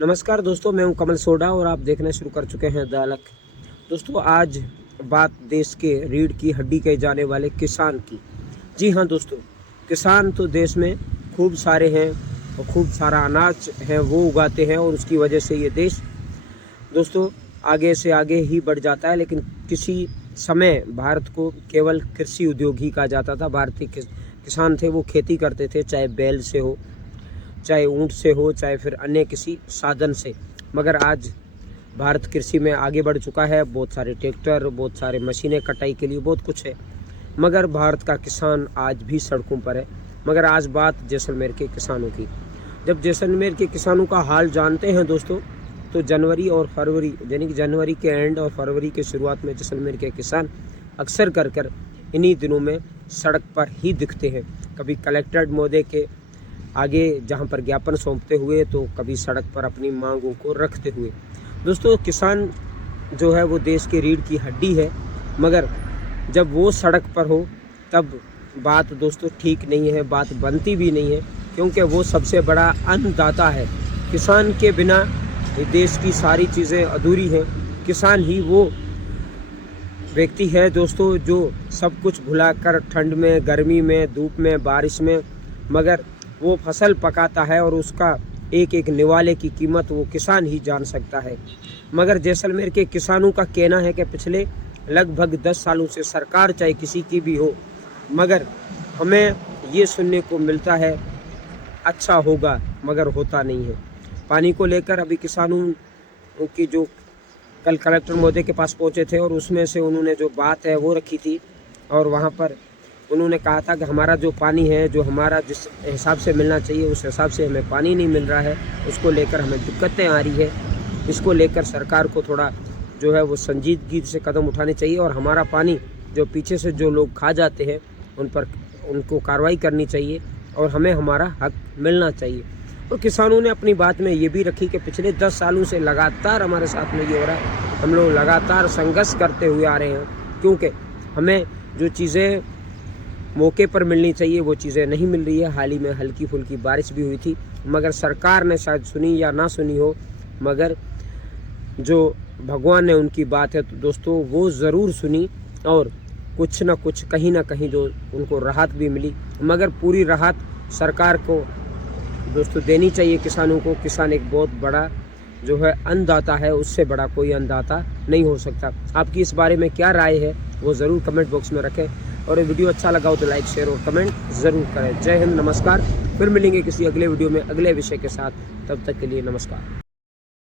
नमस्कार दोस्तों, मैं हूं कमल सोडा और आप देखना शुरू कर चुके हैं द अलग। दोस्तों, आज बात देश के रीढ़ की हड्डी कहे जाने वाले किसान की। जी हाँ दोस्तों, किसान तो देश में खूब सारे हैं और खूब सारा अनाज है वो उगाते हैं और उसकी वजह से ये देश दोस्तों आगे से आगे ही बढ़ जाता है। लेकिन किसी समय भारत को केवल कृषि उद्योग ही कहा जाता था। भारतीय किसान थे वो खेती करते थे, चाहे बैल से हो, चाहे ऊँट से हो, चाहे फिर अन्य किसी साधन से। मगर आज भारत कृषि में आगे बढ़ चुका है। बहुत सारे ट्रैक्टर, बहुत सारे मशीनें कटाई के लिए, बहुत कुछ है। मगर भारत का किसान आज भी सड़कों पर है। मगर आज बात जैसलमेर के किसानों की। जब जैसलमेर के किसानों का हाल जानते हैं दोस्तों, तो जनवरी और फरवरी यानी कि जनवरी के एंड और फरवरी के शुरुआत में जैसलमेर के किसान अक्सर कर इन्हीं दिनों में सड़क पर ही दिखते हैं। कभी कलेक्टर महोदय के आगे जहां पर ज्ञापन सौंपते हुए, तो कभी सड़क पर अपनी मांगों को रखते हुए। दोस्तों, किसान जो है वो देश की रीढ़ की हड्डी है। मगर जब वो सड़क पर हो तब बात दोस्तों ठीक नहीं है, बात बनती भी नहीं है, क्योंकि वो सबसे बड़ा अन्नदाता है। किसान के बिना देश की सारी चीज़ें अधूरी हैं। किसान ही वो व्यक्ति है दोस्तों जो सब कुछ भुलाकर ठंड में, गर्मी में, धूप में, बारिश में, मगर वो फसल पकाता है और उसका एक एक निवाले की कीमत वो किसान ही जान सकता है। मगर जैसलमेर के किसानों का कहना है कि पिछले लगभग 10 सालों से सरकार चाहे किसी की भी हो, मगर हमें ये सुनने को मिलता है अच्छा होगा, मगर होता नहीं है। पानी को लेकर अभी किसानों की जो कल कलेक्टर महोदय के पास पहुंचे थे और उसमें से उन्होंने जो बात है वो रखी थी और वहाँ पर उन्होंने कहा था कि हमारा जो पानी है, जो हमारा जिस हिसाब से मिलना चाहिए उस हिसाब से हमें पानी नहीं मिल रहा है। उसको लेकर हमें दिक्कतें आ रही है। इसको लेकर सरकार को थोड़ा जो है वो संजीदगी से कदम उठाने चाहिए और हमारा पानी जो पीछे से जो लोग खा जाते हैं उन पर उनको कार्रवाई करनी चाहिए और हमें हमारा हक मिलना चाहिए। और किसानों ने अपनी बात में ये भी रखी कि पिछले 10 सालों से लगातार हमारे साथ में ये हो रहा है। हम लोग लगातार संघर्ष करते हुए आ रहे हैं, क्योंकि हमें जो चीज़ें मौके पर मिलनी चाहिए वो चीज़ें नहीं मिल रही है। हाल ही में हल्की फुल्की बारिश भी हुई थी, मगर सरकार ने शायद सुनी या ना सुनी हो, मगर जो भगवान ने उनकी बात है तो दोस्तों वो ज़रूर सुनी और कुछ ना कुछ कहीं ना कहीं जो उनको राहत भी मिली। मगर पूरी राहत सरकार को दोस्तों देनी चाहिए किसानों को। किसान एक बहुत बड़ा जो है अन्नदाता है, उससे बड़ा कोई अन्नदाता नहीं हो सकता। आपकी इस बारे में क्या राय है वो ज़रूर कमेंट बॉक्स में रखें और वीडियो अच्छा लगा हो तो लाइक, शेयर और कमेंट ज़रूर करें। जय हिंद, नमस्कार। फिर मिलेंगे किसी अगले वीडियो में अगले विषय के साथ। तब तक के लिए नमस्कार।